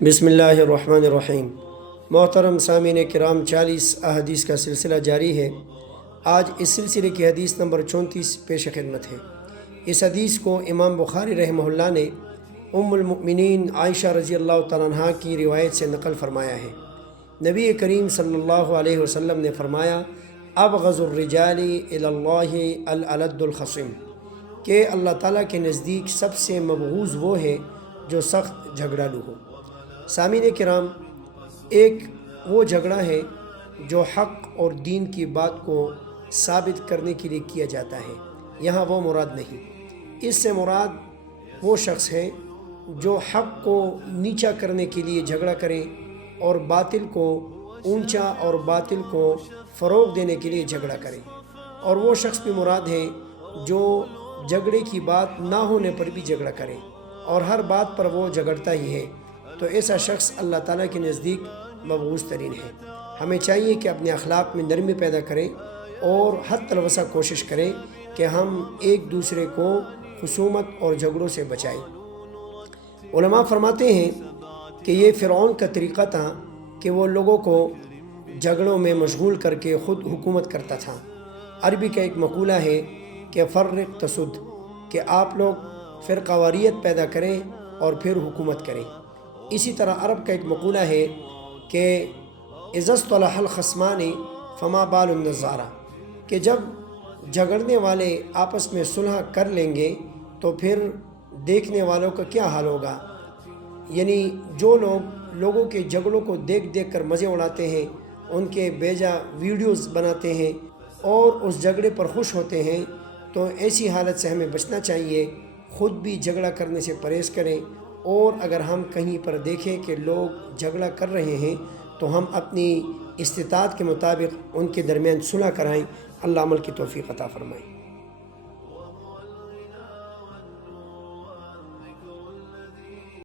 بسم اللہ الرحمن الرحیم۔ محترم سامعین کرام، 40 احادیث کا سلسلہ جاری ہے۔ آج اس سلسلے کی حدیث نمبر 34 پیش خدمت ہے۔ اس حدیث کو امام بخاری رحمہ اللہ نے ام المؤمنین عائشہ رضی اللہ تعالیٰ عنہ کی روایت سے نقل فرمایا ہے۔ نبی کریم صلی اللہ علیہ وسلم نے فرمایا، ابغض الرجال الی اللہ الالد الخصم، کہ اللہ تعالیٰ کے نزدیک سب سے مبغوض وہ ہے جو سخت جھگڑالو ہو۔ سامعین کرام، ایک وہ جھگڑا ہے جو حق اور دین کی بات کو ثابت کرنے کے لیے کیا جاتا ہے، یہاں وہ مراد نہیں۔ اس سے مراد وہ شخص ہے جو حق کو نیچا کرنے کے لیے جھگڑا کرے اور باطل کو اونچا اور باطل کو فروغ دینے کے لیے جھگڑا کرے، اور وہ شخص بھی مراد ہے جو جھگڑے کی بات نہ ہونے پر بھی جھگڑا کرے اور ہر بات پر وہ جھگڑتا ہی ہے، تو ایسا شخص اللہ تعالیٰ کے نزدیک مبغوض ترین ہے۔ ہمیں چاہیے کہ اپنے اخلاق میں نرمی پیدا کریں اور حد الوسع کوشش کریں کہ ہم ایک دوسرے کو خصومت اور جھگڑوں سے بچائیں۔ علماء فرماتے ہیں کہ یہ فرعون کا طریقہ تھا کہ وہ لوگوں کو جھگڑوں میں مشغول کر کے خود حکومت کرتا تھا۔ عربی کا ایک مقولہ ہے کہ فرق تسد، کہ آپ لوگ فرقہ واریت پیدا کریں اور پھر حکومت کریں۔ اسی طرح عرب کا ایک مقولہ ہے کہ اذا اصطلح الخصمان فما بال النظارہ، کہ جب جھگڑنے والے آپس میں صلح کر لیں گے تو پھر دیکھنے والوں کا کیا حال ہوگا۔ یعنی جو لوگ لوگوں کے جھگڑوں کو دیکھ دیکھ کر مزے اڑاتے ہیں، ان کے بیجا ویڈیوز بناتے ہیں اور اس جھگڑے پر خوش ہوتے ہیں، تو ایسی حالت سے ہمیں بچنا چاہیے۔ خود بھی جھگڑا کرنے سے پرہیز کریں، اور اگر ہم کہیں پر دیکھیں کہ لوگ جھگڑا کر رہے ہیں تو ہم اپنی استطاعت کے مطابق ان کے درمیان صلح کرائیں۔ اللہ عمل کی توفیق عطا فرمائے۔